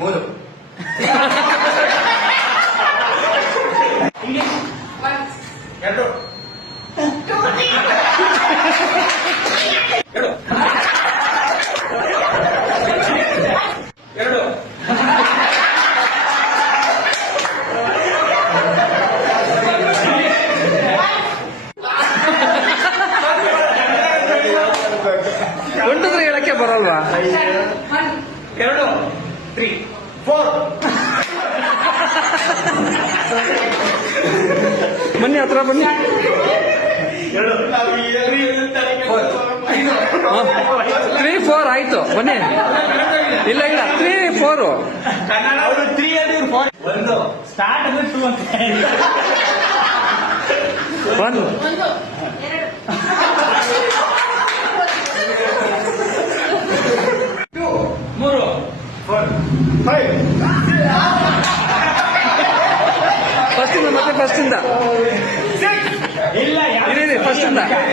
3 2 ಒಂಟಿದ್ರೆ ಹೇಳಕ್ಕೆ ಬರಲ್ವಾ? 2 3 4 ಬನ್ನಿ ಹತ್ರ ಬನ್ನಿ. 3 4 ಆಯ್ತು ಬನ್ನಿ. ಇಲ್ಲ 3 4 ಅವರು 3 ಅಂದ್ರೆ 4 ಸ್ಟಾರ್ಟ್ ಅಂದ್ರೆ 2 ಅಂತ 1 3 4 5 ಫಸ್ಟ್ ಇಂದ ಮತ್ತೆ ಫಸ್ಟ್ ಇಂದ ಇಲ್ಲ ಫಸ್ಟ್ ಇಂದ